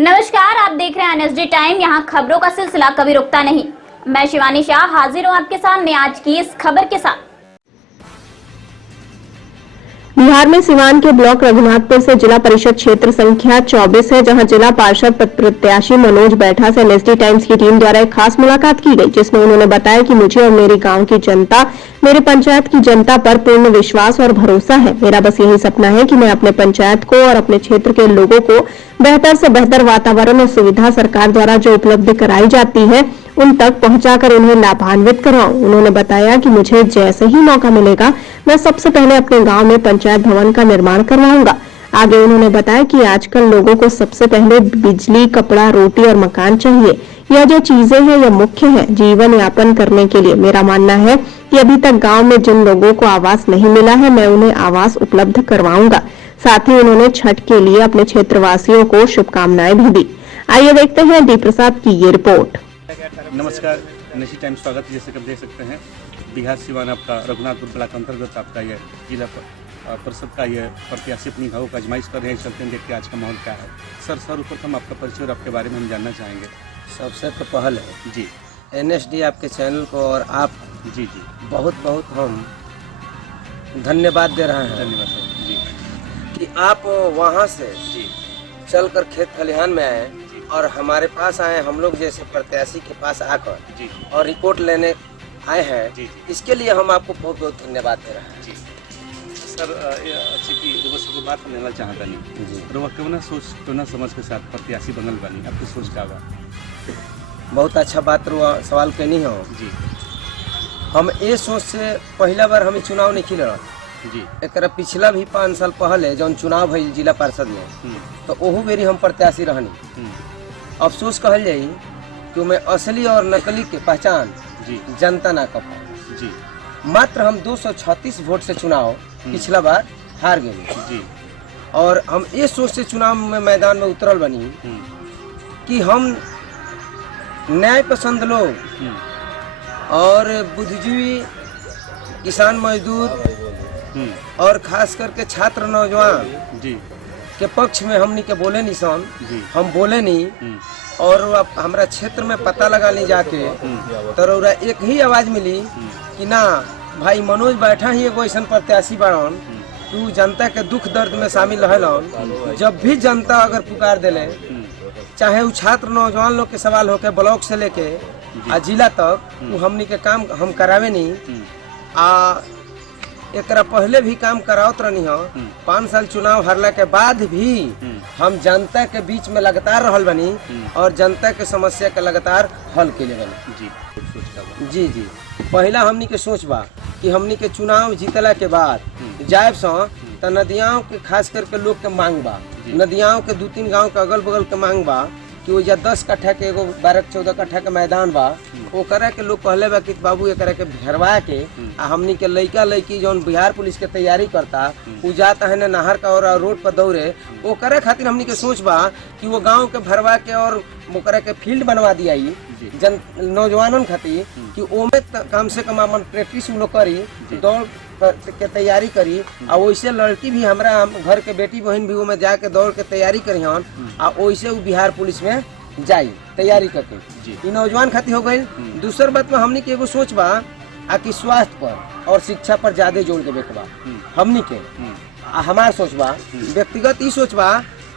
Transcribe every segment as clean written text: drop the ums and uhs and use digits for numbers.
नमस्कार, आप देख रहे हैं एनएसडी टाइम। यहाँ खबरों का सिलसिला कभी रुकता नहीं। मैं शिवानी शाह हाजिर हूँ आपके सामने आज की इस खबर के साथ। बिहार में सिवान के ब्लॉक रघुनाथपुर से जिला परिषद क्षेत्र संख्या 24 है, जहां जिला पार्षद प्रत्याशी मनोज बैठा से एनएसडी टाइम्स की टीम द्वारा एक खास मुलाकात की गई, जिसमें उन्होंने बताया कि मुझे और मेरे गांव की जनता, मेरे पंचायत की जनता पर पूर्ण विश्वास और भरोसा है। मेरा बस यही सपना है कि मैं अपने पंचायत को और अपने क्षेत्र के लोगों को बेहतर से बेहतर वातावरण और सुविधा सरकार द्वारा जो उपलब्ध कराई जाती है उन तक पहुंचाकर उन्हें लाभान्वित कराऊं। उन्होंने बताया कि मुझे जैसे ही मौका मिलेगा मैं सबसे पहले अपने गांव में पंचायत भवन का निर्माण करवाऊंगा। आगे उन्होंने बताया कि आजकल लोगों को सबसे पहले बिजली, कपड़ा, रोटी और मकान चाहिए। यह जो चीजें हैं यह मुख्य है जीवन यापन करने के लिए। मेरा मानना है कि अभी तक गांव में जिन लोगों को आवास नहीं मिला है मैं उन्हें आवास उपलब्ध करवाऊंगा। साथ ही उन्होंने छठ के लिए अपने क्षेत्रवासियों को शुभकामनाएं भी दी। आइए देखते हैं डी प्रसाद की ये रिपोर्ट। नमस्कार, एनएसडी टाइम स्वागत है। जैसे कि आप देख सकते हैं बिहार सिवान आपका रघुनाथपुर ब्लॉक अंतर्गत आपका यह जिला परिषद का यह प्रत्याशी अपनी भावों का आजमाइश कर रहे हैं। चलते हैं, देखते हैं आज का माहौल क्या है। सर, सर्वप्रथम आपका परिचय और आपके बारे में हम जानना चाहेंगे। सबसे तो पहले जी एनएसडी आपके चैनल को और आप जी बहुत बहुत हम धन्यवाद दे रहे हैं। धन्यवाद सर जी कि आप वहाँ से जी चलकर खेत खलिहान में आए और हमारे पास आए, हम लोग जैसे प्रत्याशी के पास आकर जी और रिपोर्ट लेने आए हैं। जी इसके लिए हम आपको बहुत बहुत धन्यवाद दे रहे हैं। जी सर, अच्छी की रुआ से बात हम लेना चाहता नहीं जी रुआ क्यों ना सोच क्यों ना समझ के साथ प्रत्याशी बनल बनी, आपकी सोच क्या बा? बहुत अच्छा बात रुआ सवाल कहनी हो। जी हम ये सोच से पहला बार हमें चुनाव नहीं लड़ा। जी एक पिछला भी 5 साल पहले जौन चुनाव भइल जिला पार्षद में, तो ओहू बेरी हम प्रत्याशी रहनी। अफसोस कहल जाई कि मैं असली और नकली के पहचान जी जनता ना कर पाई। जी मात्र हम 236 वोट से चुनाव पिछला बार हार गए जी और हम ये सोच से चुनाव में मैदान में उतरल बनी कि हम न्याय पसंद लोग और बुद्धिजीवी, किसान, मजदूर और खास करके छात्र नौजवान जी के पक्ष में हमनी के बोले नहीं सन। जी हम बोले नहीं और अब हमारा क्षेत्र में पता लगा ली जाके तो एक ही आवाज मिली कि ना भाई, मनोज बैठा ही एगो ऐसा प्रत्याशी बाड़न तू जनता के दुख दर्द में शामिल रहलन। जब भी जनता अगर पुकार देले, चाहे वो छात्र नौजवान लोग के सवाल होके ब्लॉक से लेके आ जिला तक, वो हमनी के काम हम करावे नहीं। एकरा पहले भी काम करावत रहनी हो। 5 साल चुनाव हारला के बाद भी हम जनता के बीच में लगातार रहल बनी और जनता के समस्या के लगातार हल के लिए बनी। जी जी पहला हमनी के सोच बा कि हमनी के चुनाव जीतला के बाद जायब सो तो नदियाओं के खास करके लोग के मांग बा, नदियाओं के 2-3 गांव के अगल बगल के मांग बा कि वो 10 कट्ठा के एगो 12-14 कट्ठा के मैदान बा, ओकरा के लोग कहले बा कि बाबू एकरा के घेरवा के आ हमनी के लइका लइकी जौन बिहार पुलिस के तैयारी करता उ जाता है ना नहर का और रोड पर दौड़े, ओकरा खातिर हमनी के सोच बा कि वो गांव के भरवा के और ओकरा के फील्ड बनवा दिया जन नौजवानन खातिर कि ओमे कम से कम अपन प्रैक्टिस लोग करी, दौड़ के तैयारी करी। आ वैसे लड़की भी हमरा घर के बेटी बहन भी ओमे जाके दौड़ के तैयारी करी हन आ वैसे वो बिहार पुलिस में जाई तैयारी करके। ई नौजवान खातिर हो गई। दूसर बात में हमनी के एगो सोच बा कि स्वास्थ्य पर और शिक्षा पर ज्यादा जोर देवे के बा हमनी के। हमार सोच बा, व्यक्तिगत ई सोच बा।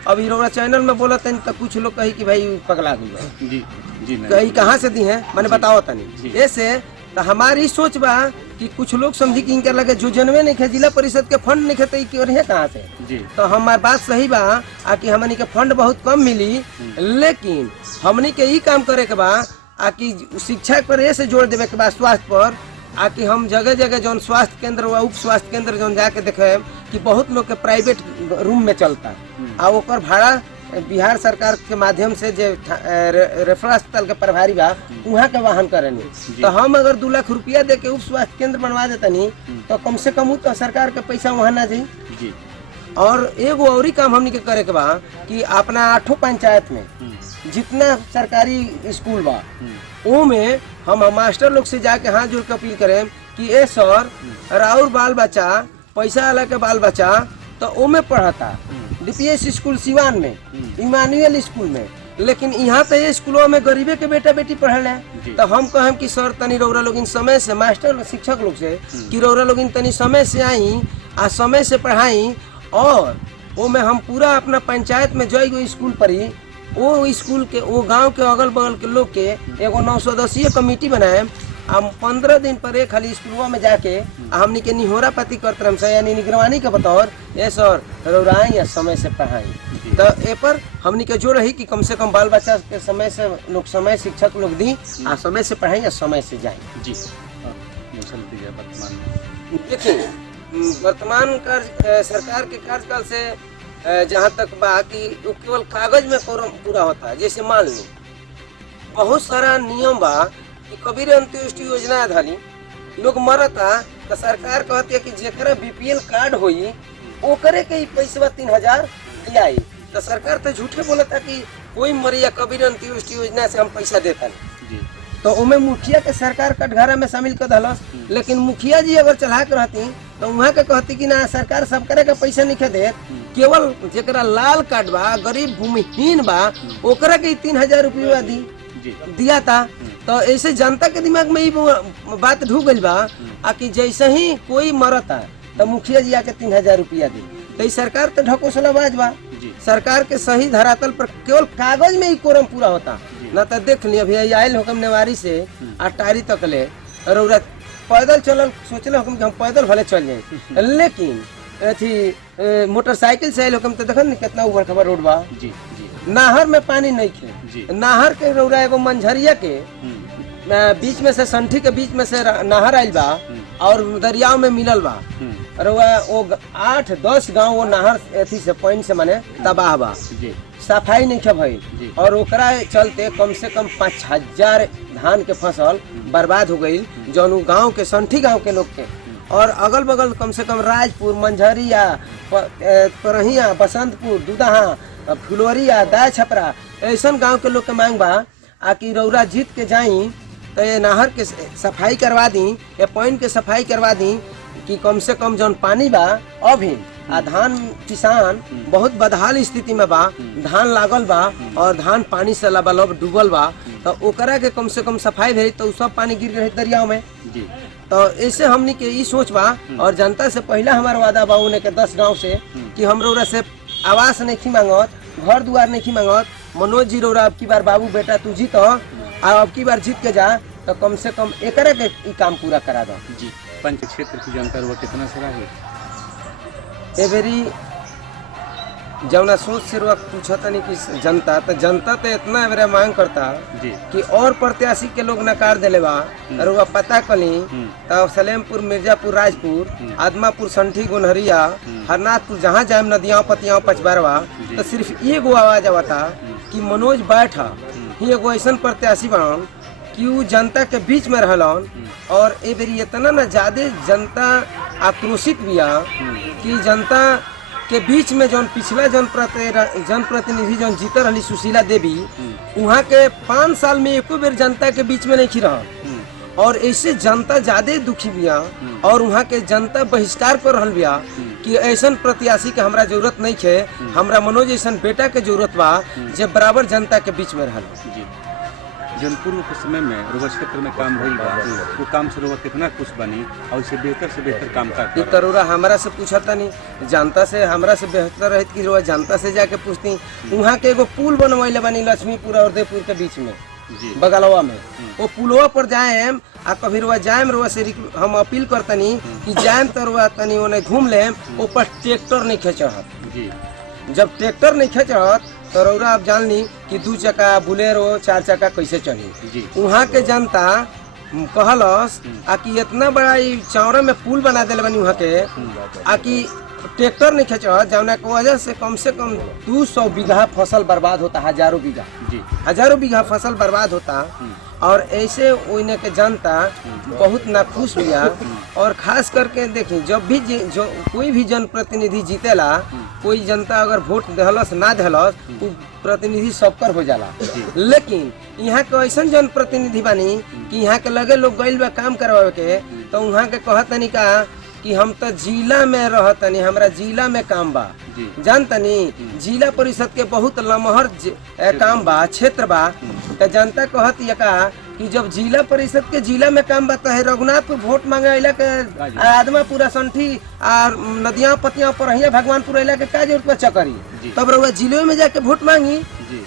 अब हीरो चैनल में बोला तनी तो कुछ लोग कही कि भाई पगला गई जी जी कहीं कहाँ से दी है, मैंने बताओ तनी ऐसे। तो हमारी सोच बा कि कुछ लोग समझी कि इनके लगे जो जनवे नहीं खे, जिला परिषद के फंड नहीं खे तो है कहाँ से जी। तो हमारी बात सही बा कि हमनी के फंड बहुत कम मिली, लेकिन हमनी के ई काम करे के बा कि शिक्षा पर ऐसे जोर देवे के बा, स्वास्थ्य पर कि हम जगह जगह जौन स्वास्थ्य केंद्र व उप स्वास्थ्य केंद्र जौन जाके देखे कि बहुत लोग के प्राइवेट रूम में चलता आ ओकर भाड़ा बिहार सरकार के माध्यम से जो रेफरल अस्पताल के प्रभारी बा वहाँ के वाहन करेनी। तो हम अगर 2 लाख रुपया दे के उप स्वास्थ्य केंद्र बनवा देतनी तो कम से कम तो सरकार के पैसा वहाँ ना जाई। और एगो और ही काम हमनी के करे के बा कि अपना 8 पंचायत में जितना सरकारी स्कूल बा वो में हम मास्टर लोग से जाके हाथ जोड़ के अपील करें कि ए सर राउर बाल बच्चा पैसा वाला के बाल बच्चा तो वो में पढ़ता DPS स्कूल सिवान में, इमानुएल स्कूल में, लेकिन यहाँ तो ये स्कूलों में गरीबे के बेटा बेटी पढ़ल है। तो हम कहें कि सर तनी रौरा लोग समय से, मास्टर शिक्षक लोग से कि रौरा लोग तनी समय से आई आ समय से पढ़ाई, और वो में हम पूरा अपना पंचायत में जय गो स्कूल पढ़ी, वो स्कूल के वो गांव के अगल बगल के लोग के एगो 9 सदस्यीय कमेटी बनाए। हम 15 दिन पर एक खाली स्कूलों में जाके हमनी के निहोरा पाती करते हम यानी निगरानी के बतौर ये सर रौराई या समय से पढ़ाई। तो ए पर हमनी के जो रही कि कम से कम बाल बच्चा के समय से लोग समय शिक्षक लोग दी आ समय से पढ़ाई या समय से जाए। जी वर्तमान में देखिए वर्तमान सरकार के कार्यकाल से जहाँ तक बा कि केवल कागज में पूरा होता है। जैसे मान ली बहुत सारा नियम बा कि कबीर अंत्योष्टि योजना धाली लोग मरता तो सरकार कहती है कि जेकरा BPL कार्ड होई ओकरे के पैसा 3000 दियाई। तो सरकार तो झूठे बोलता कि कोई मरिया कबीर अंत्योष्टि योजना से हम पैसा देता नहीं। तो उमें मुखिया के सरकार कटघरा में शामिल कर दलस, लेकिन मुखिया जी अगर चढ़ा के रहती तो वहाँ के कहती कि ना सरकार सब करे का पैसा नहीं दे, केवल जेकरा लाल कार्ड बा गरीब भूमिहीन बा ओकरा के 3000 रुपया दिया था। तो ऐसे जनता के दिमाग में ही बात ढूक गई बा कि जैसे ही कोई मरता तो मुखिया जी आके 3000 रुपया दी। तो सरकार तो ढकोसलाबाज बा। सरकार के सही धरातल पर केवल कागज में ही कोरम पूरा होता ना। तो देख लिया भैया आयल हुक्म नेवारी से अटारी तक ले और पैदल चलल सोचल हुक्म कि हम पैदल भले चल जाए, लेकिन अथी मोटरसाइकिल से आयल हुक्म तो देख न कितना उबड़ खबर रोड बा। नाहर में पानी नहीं खे, नाहर के रौरा एगो मंझरिया के बीच में से संठी के बीच में से नाहर आयल बा और दरियाव में मिलल बा। और वो 8-10 गांव वो नाहर अथी से पानी से माने तबाह बा, सफाई नहीं खे भइल और ओकरा चलते कम से कम 5000 धान के फसल बर्बाद हो गई जौन गांव के संठी गांव के लोग के। और अगल बगल कम से कम राजपुर, मंझरिया, परहिया, बसंतपुर, दुदहा, फुलवरिया, दाय छपरा ऐसा गांव के लोग के मांग बा कि रौरा जीत के जाई तो ये नहर के सफाई करवा दी, ये पानी के सफाई करवा दी कि कम से कम जौन पानी बा अभी आ धान किसान बहुत बदहाल स्थिति में बा, धान लागल बा और धान पानी से लबालब डूबल बा। तो ओकरा के कम से कम सफाई भेज तो सब पानी गिर रहे दरिया में। तो ऐसे हमनी के ई सोच बा और जनता से पहला हमारा वादा बा उन्हें के 10 गाँव से कि हम रौरा से आवास नहीं मांगत, घर दुआर नहीं मांगत। मनोज जी रौरा अब की बार बाबू बेटा तू जीत अब की बार जीत के जा तो कम से कम एकरा के ई काम पूरा करा दो। जी पंच क्षेत्र की जानकारी वो कितना सारा है ए बेरी जवना सोच से पूछता नहीं कि जनता तो इतना मेरा मांग करता कि और प्रत्याशी के लोग नकार दिले बा। और वह पता कली तो सलेमपुर, मिर्जापुर, राजपुर, आदमापुर, संठी, गोनहरिया, हरनाथपुर जहाँ जाए नदियाँ पतियाँ पचबारवा तो सिर्फ एगो आवाज आवता कि मनोज बैठा ही एगो ऐसा प्रत्याशी बन कि वो जनता के बीच में रहलन। और ए बेरी इतना न ज्यादा जनता आक्रोशित बिया कि जनता के बीच में जौन पिछला जनप्रतिनिधि जौन जीत रही सुशीला देवी वहाँ के 5 साल में एको बेर जनता के बीच में नहीं रहा। और ऐसे जनता ज्यादा दुखी बिया और वहाँ के जनता बहिष्कार कर रहा बिया कि ऐसा प्रत्याशी के हमरा जरूरत नहीं है, हमरा मनोज ऐसा बेटा के जरूरत बा जो बराबर जनता के बीच में रहल। जन पूर्व के समय में रुआ क्षेत्र में काम भइल बा, वो काम से रुआ कितना खुश बनी और इससे बेहतर काम कर ई तरुरा हमरा से पूछता नहीं, जनता से हमरा से बेहतर रहित कि रुआ जनता से जाके पूछती। वहाँ के एगो पुल बनवाइले बनी लक्ष्मीपुर और उदयपुर के बीच में बगलवा में, वो पुलवा पर जाएम आ कभी रुआ जाएम रुआ से हम अपील करतनी कि जाएम तो रुआ तनी ओने घूम लेम, ऊपर ट्रैक्टर नहीं खेचत। जब ट्रैक्टर नहीं खेचत तो रौरा आप जान ली कि 2 चक्का बुलेरो 4 चक्का कैसे चली। वहाँ के जनता कहलस कि इतना बड़ा चौड़ा में पुल बना दिले बनी वहाँ के कि ट्रैक्टर नहीं खेच जौना की वजह से कम 200 बीघा फसल बर्बाद होता, हजारों बीघा फसल बर्बाद होता। और ऐसे उन्हें के जनता बहुत नाखुश हुआ। और खास करके देखिए जब भी जो कोई भी जनप्रतिनिधि जीतेला, कोई जनता अगर वोट दहलस ना दहलस वो प्रतिनिधि सबकर हो जाला। लेकिन यहाँ के ऐसा जनप्रतिनिधि बानी कि यहाँ के लगे लोग गइल बा काम करवावे के तो वहाँ के कहतनी का कि हम तो जिला में रहतनी, हमरा जिला में काम बा, जानतनी जिला परिषद के बहुत लमहर काम बा, क्षेत्र बा। तो जनता कहत ये का कि जब जिला परिषद के जिला में काम बा तो रघुनाथपुर वोट मांगे अला के आदमापुरा संठी और नदियाँ पतियाँ पर भगवानपुर अला के का जरूरत बा चकरी, तब रउआ जिले में जाके वोट मांगी।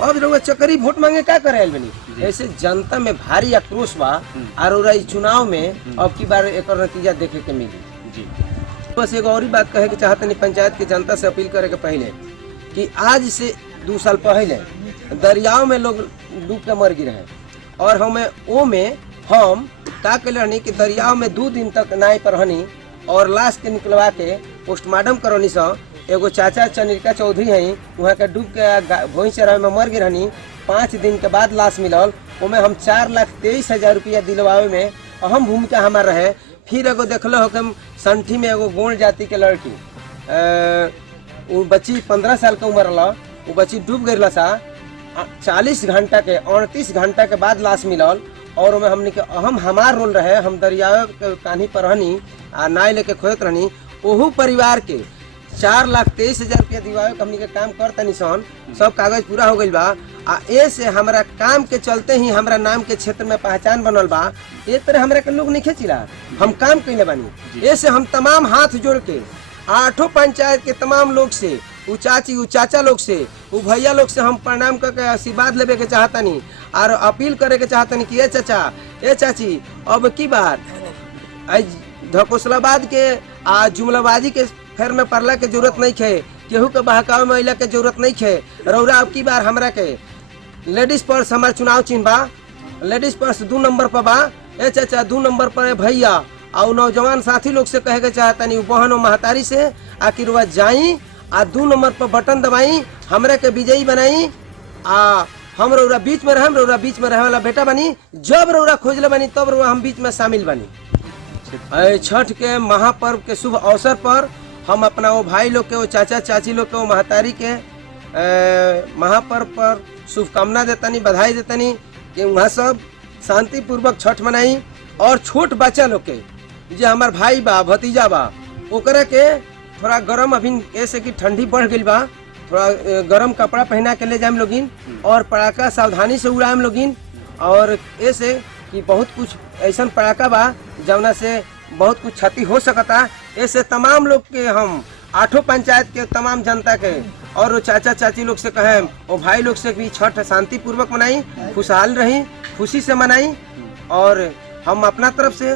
अब रउआ चकरी वोट मांगे का करे आइल बनी। ऐसे जनता में भारी आक्रोश बा और चुनाव में अब की बार एक नतीजा देखे के मिली। बस एगो और बात कहे के चाहतनी पंचायत के जनता से अपील करे के पहले कि आज से 2 साल पहले दरियाव में लोग डूब के मर गिरे हैं और हमें हम का कल रहनी कि दरियाव में 2 दिन तक नाय पर रहनी और लाश के निकलवा के पोस्टमार्टम करनी सा। एगो चाचा चंद्रिका चौधरी हैं, वहाँ के डूब के भोई चरावे में मर गिरनी। 5 दिन के बाद लाश मिलल, उमें हम 4,23,000 रुपया दिलवावे में अहम भूमिका हमार रहे। फिर एगो देखलो हो कि संठी में एगो गोंड जाति के लड़की वो बच्ची 15 साल के उम्र ला, वो बच्ची डूब गई सा। 40 घंटा के 38 घंटा के बाद लाश मिलल और उमें हमने के अहम हमार रोल रहे। हम दरिया के कान्ही पर रहनी आ नाय लेके खोजत रहनी। ओहू परिवार के 4,23,000 रुपया दिवावे के हमनी के काम करतनी सन। सब कागज पूरा हो गइल बा आ ए से हमरा काम के चलते ही हमरा नाम के क्षेत्र में पहचान बनल बा। ए तरह हमरा के लोग नहीं खिचिला, हम काम कइले बानी। ए से हम तमाम हाथ जोड़ के 8 पंचायत के तमाम लोग से, उ चाची उ चाचा लोग से, उ भैया लोग से हम प्रणाम करके आशीर्वाद लेवे के चाहतनी और अपील करे के चाहतनी कि ए चाचा ए चाची अब की बार धकोसलाबाद के आ जुमलाबाजी के फेर में पड़ला के जरूरत नहीं है, केहू के बहकावे में अइला के जरूरत नहीं है। रौरा अब की बार हमरा के लेडीज पर्स हमार चुनाव चिन्ह बा, लेडीज पर्स 2 नंबर पर बा। ए चाचा 2 नंबर पर भैया और नौजवान साथी लोग से कहे के चाहतनी बहन और महतारी से आखिर वह जाई आ 2 नंबर पर बटन दबाई, हमरा के विजयी बनाई आ हम रौरा बीच में रहे, रौरा बीच में रहे वाला बेटा बनी। जब रौरा खोजले बनी तब रौरा हम बीच में शामिल बनी। छठ के महापर्व के शुभ अवसर पर हम अपना वो भाई लोग के, वो चाचा चाची लोग के, वो महतारी के महापर्व पर शुभकामना देतनी, बधाई देतनी कि वहाँ सब शांति पूर्वक छठ मनाई। और छोट बच्चा लोग के जो हमार भाई बा भतीजा बा ओकरा के थोड़ा गरम अभी ऐसे कि ठंडी बढ़ गई बा, थोड़ा गरम कपड़ा पहना के ले जाए लोगिन और पटाखा सावधानी से उड़ाएम लोगिन। और ऐसे कि बहुत कुछ ऐसा पटाखा बा जवना से बहुत कुछ क्षति हो सकता। ऐसे तमाम लोग के हम 8 पंचायत के तमाम जनता के और वो चाचा चाची लोग से कहें, वो भाई लोग से भी छठ शांति पूर्वक मनाई, खुशहाल रही, खुशी से मनाई। और हम अपना तरफ से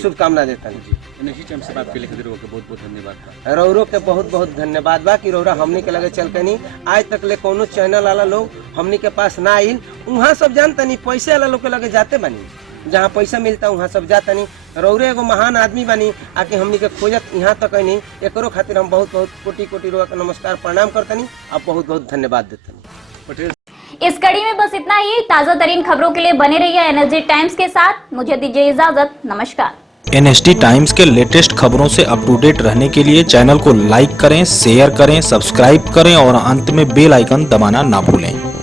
शुभकामना देता हूँ। से बात के लिए बहुत बहुत धन्यवाद। रौरो के बहुत बहुत धन्यवाद बा कि रौरा हमनी के लगे चल के नहीं आज तक ले कोनो चैनल वाला लोग हमनी के पास ना आइल। वहाँ सब जानता नहीं पैसे वाला लोग के लगे जाते बनी, जहाँ पैसा मिलता वहाँ सब जाता नहीं। रौरे एगो महान आदमी बनी आके हमनी के खोजत यहाँ तक नहीं। एकरो खातिर हम बहुत बहुत कोटि कोटि रुपया का नमस्कार प्रणाम करतनी, आप बहुत बहुत धन्यवाद देतनी। इस कड़ी में बस इतना ही। ताजा तरीन खबरों के लिए बने रहिए एनएसडी टाइम्स के साथ। मुझे दीजिए इजाजत, नमस्कार। एनएसडी टाइम्स के लेटेस्ट खबरों से अप टू डेट रहने के लिए चैनल को लाइक करें, शेयर करें, सब्सक्राइब करें और अंत में बेल आइकन दबाना ना भूलें।